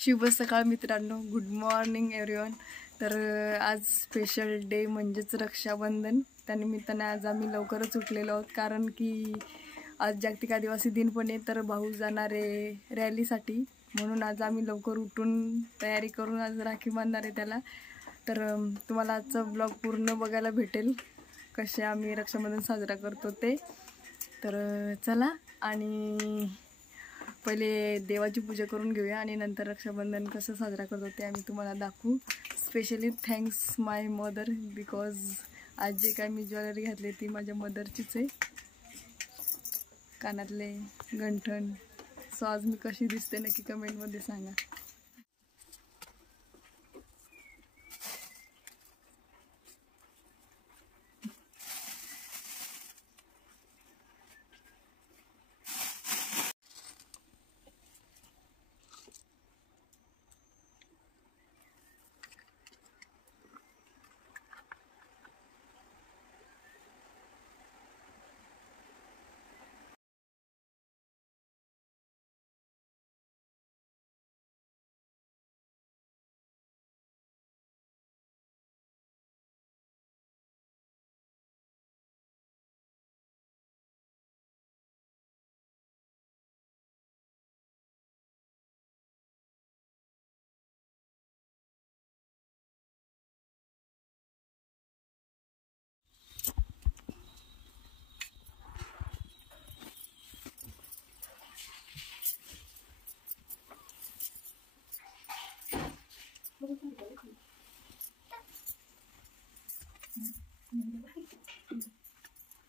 शुभ सकाळ मित्रांनो, गुड मॉर्निंग एव्हरीवन। तर आज स्पेशल डे म्हणजेच रक्षाबंधन। त्यानिमित्ताने आज आम्ही लवकरच उठलेलो आहोत, कारण की आज जागतिक आदिवासी दिन पण आहे। तर भाऊ जाणार आहे रॅलीसाठी, म्हणून आज आम्ही लवकर उठून तयारी करून आज राखी बांधणार आहे त्याला। तर तुम्हाला आजचा ब्लॉग पूर्ण बघायला भेटेल, कसे आम्ही रक्षाबंधन साजरा करतो ते। तर चला, आणि पहिले देवाची पूजा करून घेऊया आणि नंतर रक्षाबंधन कसं साजरा करतो ते आम्ही तुम्हाला दाखवू। Specially thanks my mother, because आज जे काय मी ज्वेलरी घातली ती माझ्या मदरचीच आहे, कानातले, गंठण। सो आज मी कशी दिसते नक्की कमेंटमध्ये सांगा।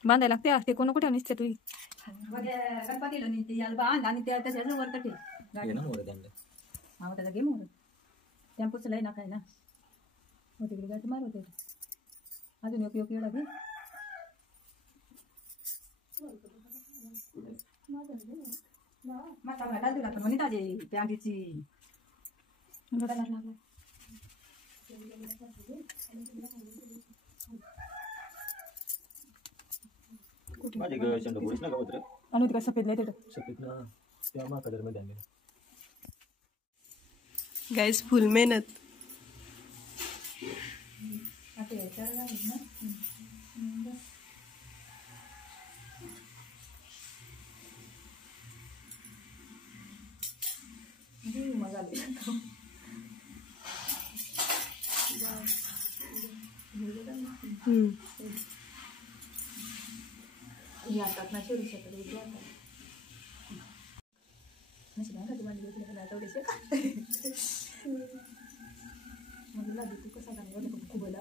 बांधायला लागते ते कोण कुठे निसते तुझी गणपतीला निघते याला बांध आणि त्याच्या वर कटे त्याचा गेम होत टेम्पोच लय ना काय ना होते तिकडे गाडी मार होते अजून एक येडा घे माता घाटाल तुला पण म्हणे ताजे पॅन्टीची घाटा लागला माझे गळ्याच्या बोलच ना गावत रे आणि तिकडे सफेद नाही ते सफेद ना त्या मा कलर मध्ये आणले गाइस फुल मेहनत आता याच्यावर ना मजा आली यातात ना शेरू शकत मला तू कसा गाणं खूप बला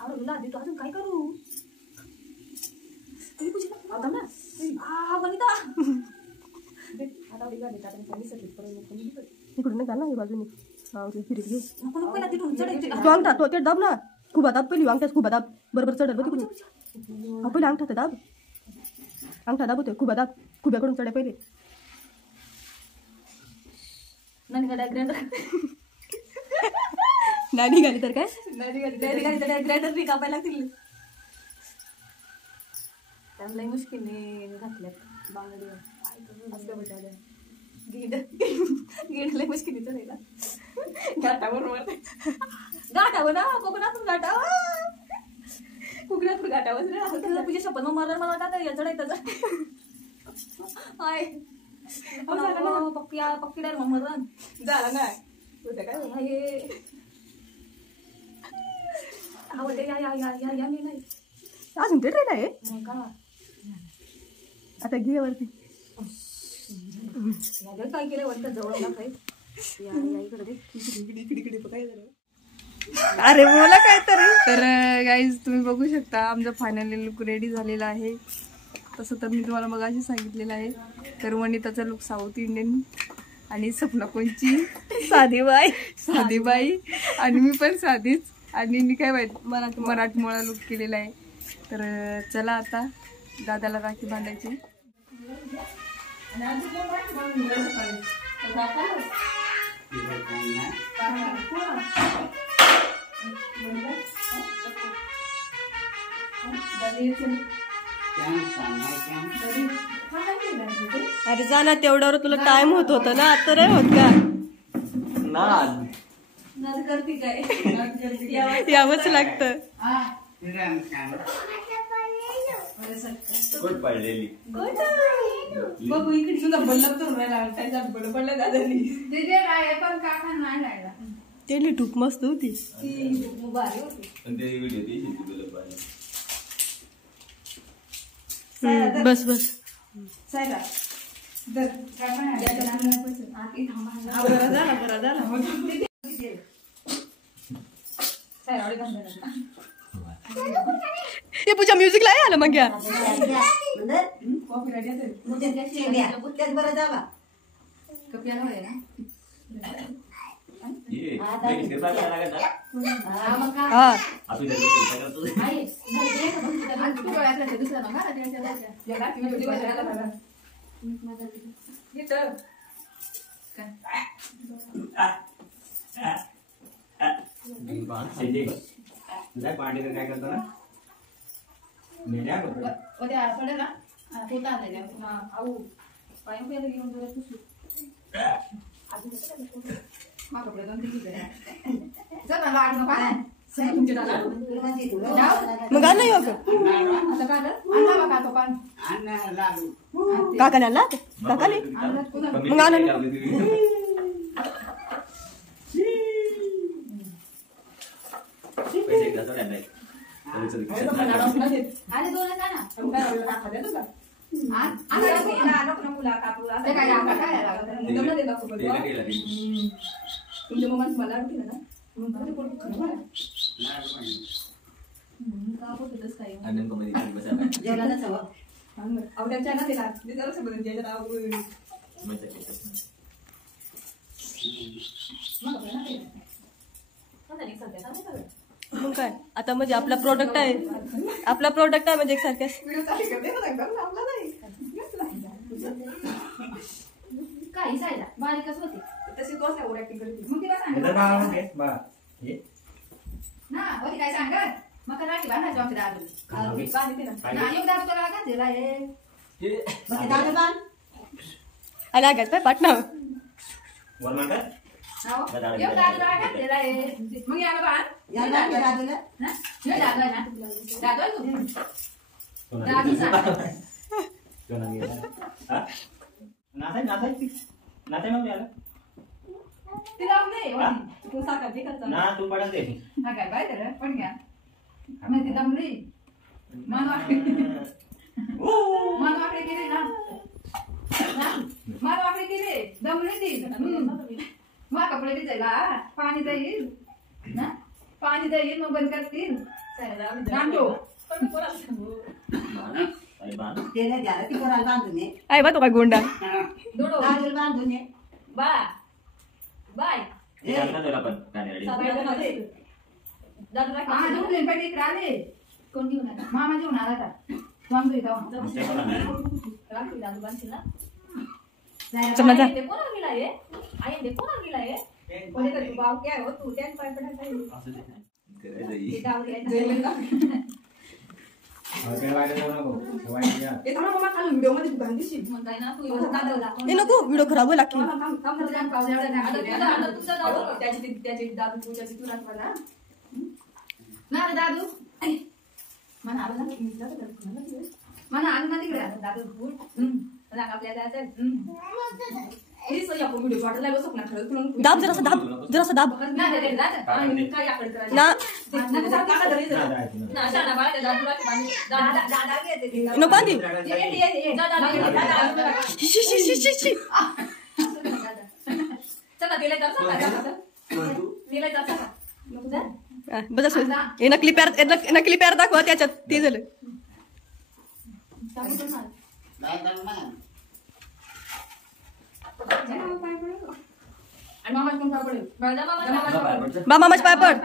आवडला आधी तू अजून काय करू आता ना वनिता आता उडी गाडी आता विसरली इकडून नाही घालना बाजूने फिरत घे तू अंगठा तो ते दाब ना खूप दाब पहिली अंगठ्यात खूप दाब बरोबर चढत बघ तिकडून पहिले अंगठा दाब अंगठा दाब होते खूप दाब खुब्याकडून चढे पहिले नानी घाली तर काय ग्राइंडर बी कापायला लागतील त्याला मुश्किलने घातल्यात बांगडी गेडले मुश्किली चढायला घाटावर घाटावर ना कोकणातून घाटावर कोकणातून घाटावर तुझ्या शपथ मग मला मला का या चढायचं हाय पक्की डार मग मरण झाला नाही तुझं काय आवडते या मी नाही अजून ते ट्रेन आहे मग का आता घे वरती काय केलं वाटतं जवळ काय अरे बोला काय तर गाईज तुम्ही बघू शकता आमचा फायनली लुक रेडी झालेला आहे। तसं तर मी तुम्हाला मगाशी सांगितलेलं आहे। तर वनिताचा लुक साऊथ इंडियन आणि सपना कोणची साधीबाई आणि मी पण साधीच आणि मी काय माहित मराठमोळा लुक केलेला आहे। तर चला आता दादाला राखी बांधायची। अरे जा ना, तेवढ्यावर तुला टाइम होत होता ना, आता नाही होत का? नाद करते काय यावंच लागतं. पडलेली बघू इकडे तुला बल्लभ तर राहिला त्याचा बडबडला दादानी तेली टूप मस्त होती. भारी होती. बस बस. सायला दर ये पूजा म्युझिक ला आलं मग या. हा काय करतो ना मग आलं योग काकाने आणला काकाने मग आणलं तुमच्या मम्माच मला आवडते ना आवड्याच्या ना तिला मग काय आता म्हणजे आपला प्रोडक्ट आहे म्हणजे एकसारख्या काही जायला बारीकच होती तशी तोच ऍक्टिंग करते मग तिला ना होती काय सांगत मग राखी बांधायची आमच्या दादू बांधते ना योग दादू तुला का दिला हे दादू बांध आला काय पाय पाटणा योग दादूला का दिला हे मग याला बांध याला दादूला ना हे दादू आहे ना दादू आहे तू दादू सांग नाते मग याला तिला दे तू साखर दे करता ना तू पडा दे हा काय बाय तर पण घ्या मी ती दमली मन वाकडे गेली ना मन वाकडे गेली दमली ती मग कपडे भिजायला पाणी जाईल ना पाणी जाईल मग बंद करतील नांदो आहे बा तो काय गोंडा बाय बाय कोण घेऊन आला मामा घेऊन आला का नको व्हिडिओ खराब होईल लागली दादू मला आलं ना तिकडे दादू आपल्या दाब जरासा दाब ना नको आधी बस नकली प्यार दाखवा त्याच्यात ते झालं मामा माझ पाय पड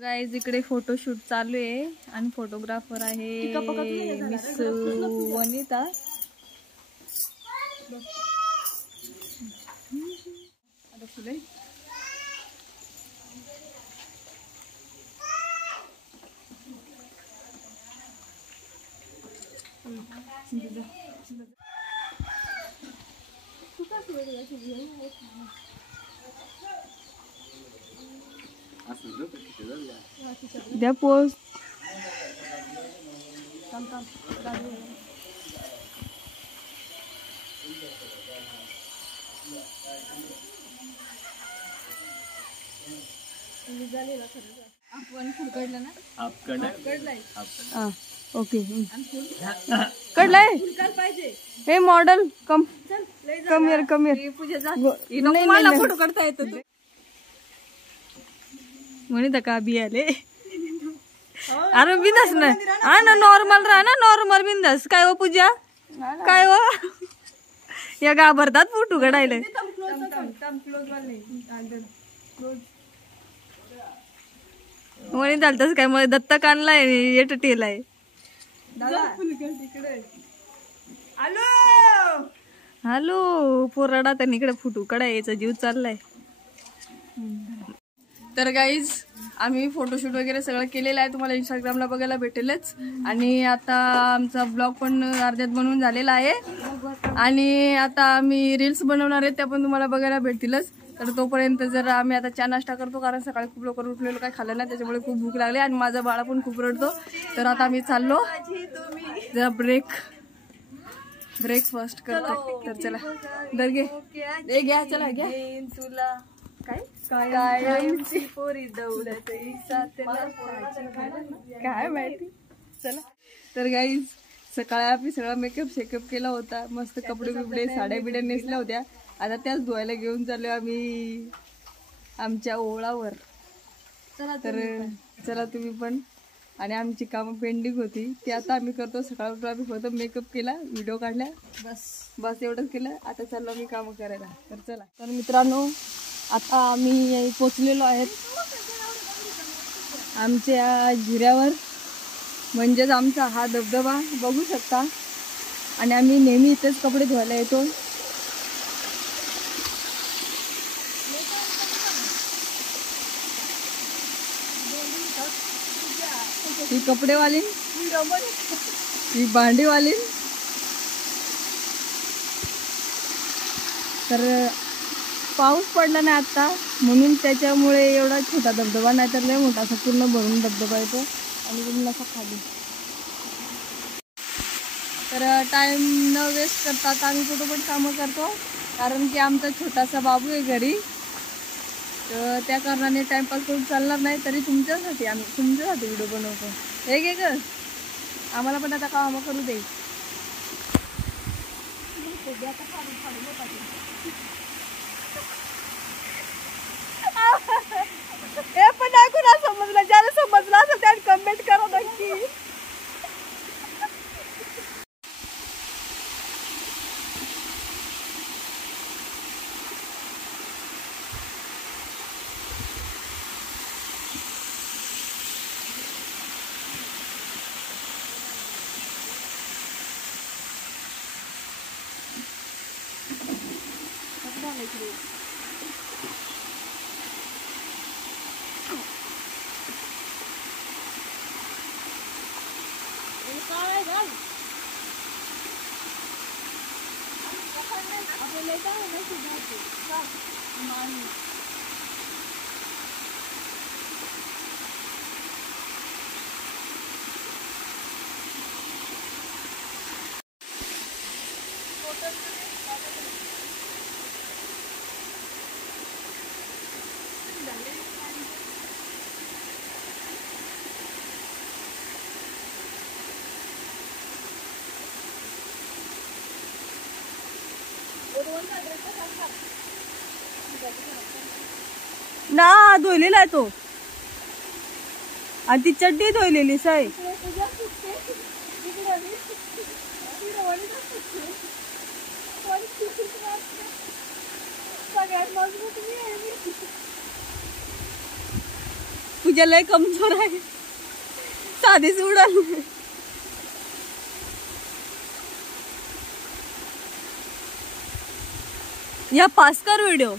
गाइज इकडे फोटोशूट चालू आहे आणि फोटोग्राफर आहे मिस वनिता. आता फुले द्या पोस्ट. आपण फुल कडलं ना. हा ओके कडलाय हे मॉडेल कम कम मला फोटो काढता येतो म्हणे का बी आले. अरे बिंदास ना हा ना नॉर्मल राहा ना नॉर्मल बिंदास. काय हो पूजा काय हो या घाबरतात फोटो काढायला. म्हणे चालतच काय मग दत्ता कानलाय येट टेलाय. हॅलो पोराडा त्यांनी इकडे फोटो काढायचा जीव चाललाय. तर गाईज आम्ही फोटोशूट वगैरे सगळं केलेलं आहे. तुम्हाला इंस्टाग्रामला बघायला भेटेलच. आणि आता आमचा ब्लॉग पण अर्ध्यात बनवून झालेला आहे आणि आता आम्ही रील्स बनवणार आहेत त्या पण तुम्हाला बघायला भेटतीलच. तर तोपर्यंत जर आम्ही आता चहा नाश्ता करतो कारण सकाळी खूप लवकर उठलेलो काय खाल्लं नाही त्याच्यामुळे खूप भूक लागली आणि माझा बाळा पण खूप रडतो. तर आता आम्ही चाललो जरा ब्रेकफास्ट करतो. तर चला दर घ्या चला घ्या तुला काय माहिती. चला तर गाईज सकाळी आम्ही सगळा मेकअप केला होता. मस्त कपडे बिपडे साड्या बिड्या नेसल्या होत्या. आता त्याच धुवायला घेऊन चाललो आम्ही आमच्या ओळावर. तर चला तुम्ही पण. आणि आमची कामं पेंडिंग होती ती आता आम्ही करतो. सकाळ आम्ही फक्त मेकअप केला व्हिडिओ काढल्या बस एवढंच केलं. आता चाललो आम्ही कामं करायला. तर चला. तर मित्रांनो आता आम्ही पोचलेलो आहेत आमच्या झिऱ्यावर म्हणजेच आमचा हा धबधबा बघू शकता. आणि आम्ही नेहमी इथेच कपडे धुवायला येतो. ही कपडेवाली ही भांडीवाली. तर पाऊस पडला नाही आता म्हणून त्याच्यामुळे एवढा छोटा धबधबा नाही तर लय मोठा असा पूर्ण भरून धबधबा येतो आणि पूर्ण असा खाली. तर टाइम न वेस्ट करता आम्ही कुठं पण कामं करतो कारण की आमचा छोटासा बाबू आहे घरी. तर त्या कारणाने टाइमपास करून चालणार नाही. तरी आम्ही तुमच्यासाठी व्हिडिओ बनवतो. हे घे ग आम्हाला पण आता कामं करू दे. हे पण ऐकून समजलं ज्याला समजलं असं त्याने कमेंट करा नक्की. ना धुलेला आहे तो आणि ती चड्डी धुलेली साई. पूजा लय कमजोर आहे, साधीच उडाल. या पास कर व्हिडिओ.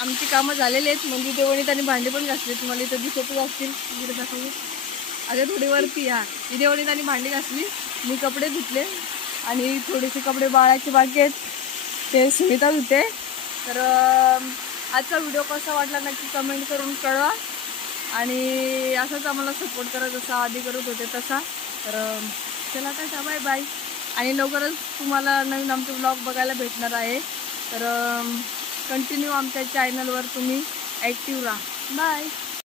आमची कामं झालेली आहेत. म्हणजे देवणी त्यांनी भांडी पण घासली, तुम्हाला इथं दिसतच असतील. इकडे दाखवू अगं थोडी वरती. हा ही देवणी त्यांनी भांडी घासली, मी कपडे धुतले आणि थोडेसे कपडे बाळाचे बाकी आहेत ते सुनीता धुते. तर आजचा व्हिडिओ कसा वाटला नक्की कमेंट करून कळवा आणि असंच आम्हाला सपोर्ट करा जसा आधी करत होते तसा. तर चला आता बाय बाय. आणि लवकरच तुम्हाला नवीन आमचे ब्लॉग बघायला भेटणार आहे. तर कंटिन्यू आमच्या चॅनलवर तुम्ही ॲक्टिव्ह राहा. बाय.